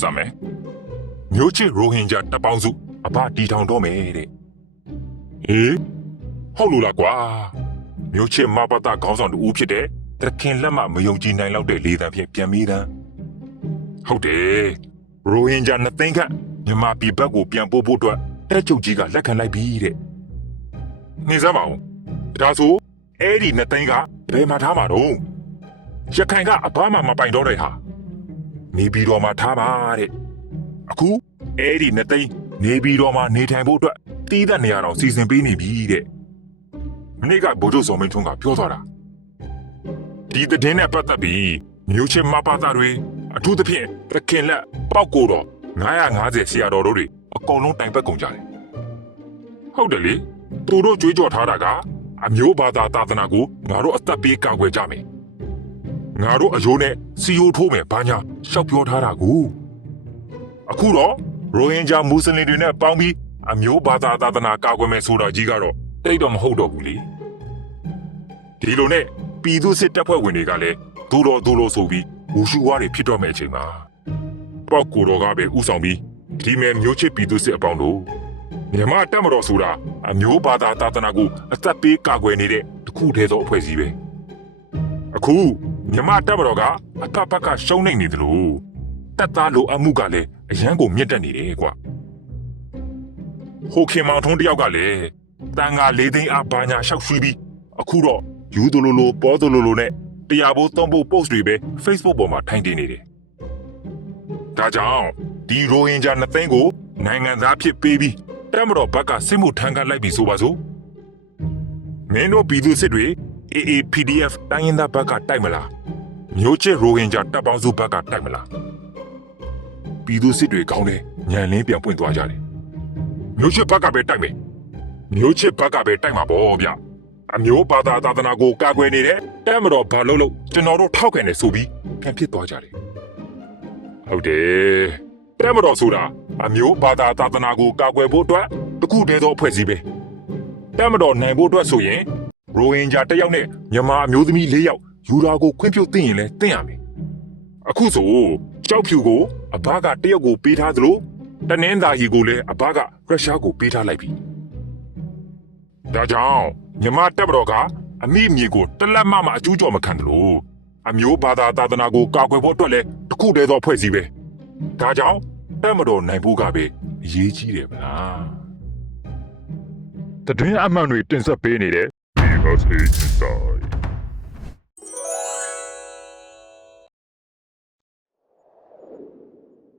စမယ်မျိုးချစ်ရိုဟင်ဂျာတပ်ပေါင်းစုအဘတီထောင်တော့မယ်တဲ့ဟေးဟုတ်လို့လားကွာမျိုးချစ်မပတာခေါင်းဆောင်တူဦးဖြစ်တဲ့တခင်လက်မမယုံကြည်နိုင်လောက်တဲ့လေတံဖြင့်ပြန်မိတာဟုတ်တယ်ရိုဟင်ဂျာနှစ်သိန်းခန့်မြန်မာပြည်ဘက်ကိုပြန်ပို့ဖို့အတွက်တက်ချုပ်ကြီးကလက်ခံလိုက်ပြီတဲ့နေစမ်းပါဦးဒါဆိုအဲ့ဒီနှစ်သိန်းကဘယ်မှာထားမှာတော့ရခိုင်ကအဘမှမပိုင်တော့တဲ့ဟာ နေပြည်တော်မှာထားပါတဲ့အခုအဲ့ဒီနှစ်သိန်းနေပြည်တော်မှာနေထိုင်ဖို့အတွက်တီးတဲ့နေရာတော့စီစဉ်ပေးနေပြီတဲ့မနေ့ကဗိုလ်ချုပ်စော်မင်းထွန်းကပြောသွားတာဒီတဲ့င်းနဲ့ပတ်သက်ပြီးမျိုးချင်းမပါတာတွေအထူးသဖြင့်တခင်လက်ပောက်ကိုတော့950ဆရာတော်တို့တွေအကုန်လုံးတိုင်ပတ်ကုန်ကြတယ်ဟုတ်တယ်လေသူတို့ကြွေးကြော်ထားတာကအမျိုးဘာသာသာသနာကိုငါတို့အသက်ပေးကာကွယ်ကြမယ် ငါတို့အယိုးနဲ့စီယိုထိုးမယ်ဘာညာရှောက်ပြောထားတာကိုအခုတော့ရိုဟင်ဂျာမွတ်စလင်တွေနဲ့ပေါင်းပြီးအမျိုးဘာသာသာသနာကာကွယ်မယ်ဆိုတာကြီးကတော့တိတ်တော့မဟုတ်တော့ဘူးလေဒီလိုနဲ့ပြည်သူစစ်တပ်ဖွဲ့ဝင်တွေကလည်းဒူတော်ဒူလိုဆိုပြီးဝူရှူဝါတွေဖြစ်တော့မယ့်အချိန်မှာပောက်ကိုတော်ကပဲဥဆောင်ပြီးဒီမဲ့မျိုးချစ်ပြည်သူစစ်အပေါင်းတို့မြန်မာတပ်မတော်ဆိုတာအမျိုးဘာသာသာသနာကိုအသက်ပေးကာကွယ်နေတဲ့တခုတည်းသောအဖွဲ့အစည်းပဲအခု မြမတက်မတော်ကအဖက်ဖက်ကရှုံးနေနေသလိုတက်သားလိုအပ်မှုကလည်းအရန်ကိုမြင့်တက်နေတယ်ကွာဟိုခင်မောင်ထုံးတယောက်ကလည်းတန်ငါလေးသိန်းအားဘာညာရှောက်ရွှီပြီးအခုတော့ယူဒလိုလိုပေါ်ဒလိုလိုနဲ့တရားဖို့သုံးဖို့ post တွေပဲ Facebook ပေါ်မှာထိုင်တင်နေတယ်ဒါကြောင့်ဒီရိုဟင်ဂျာနှစ်သိန်းကိုနိုင်ငံသားဖြစ်ပေးပြီးတက်မတော်ဘက်ကစစ်မှုထမ်းကလိုက်ပြီဆိုပါစို့မင်းတို့ပြည်သူစစ်တွေ AAPDF တိုင်းရင်းသားဘက်ကတိုက်မလားမျိုးချစ်ရိုဟင်ဂျာတပ်ပေါင်းစုဘက်ကတိုက်မလားပြည်သူစစ်တွေကောင်းတယ်ညံလင်းပြန်ပွင့်သွားကြတယ်မျိုးချစ်ဘက်ကပဲတိုက်မယ်မျိုးချစ်ဘက်ကပဲတိုက်မှာပေါ့ဗျအမျိုးဘာသာသာသနာကိုကာကွယ်နေတဲ့တမ်းမတော်ဘာလို့လို့ကျွန်တော်တို့ထောက်ခံနေဆိုပြီးပြန်ဖြစ်သွားကြတယ်ဟုတ်တယ်တမ်းမတော်ဆိုတာအမျိုးဘာသာသာသနာကိုကာကွယ်ဖို့အတွက်တစ်ခုတည်းသောအဖွဲ့အစည်းပဲတက်မတော်နိုင်ဖို့အတွက်ဆိုရင် ရိုဟင်ဂျာတစ်ယောက်နဲ့မြန်မာအမျိုးသမီး၄ယောက်ယူရာကိုခွင့်ပြုသိရင်လည်းသိရမယ်။အခုဆိုကြောက်ဖြူကိုအဘကတယောက်ကိုပေးထားသလိုတနင်္သာရီကိုလည်းအဘကရုရှားကိုပေးထားလိုက်ပြီ။ဒါကြောင့်မြန်မာတက်မတော်ကအမိမြေကိုတလက်မမအကျူးကျော်မခံသလိုအမျိုးဘာသာသာသနာကိုကာကွယ်ဖို့အတွက်လည်းတစ်ခုတည်းသောဖွဲ့စည်းပဲ။ဒါကြောင့်တက်မတော်နိုင်ဖို့ကပဲအရေးကြီးတယ်ဗလား။တတွင်းအမှန်တွေတင်ဆက်ပေးနေတဲ့ Jonas Egenstad.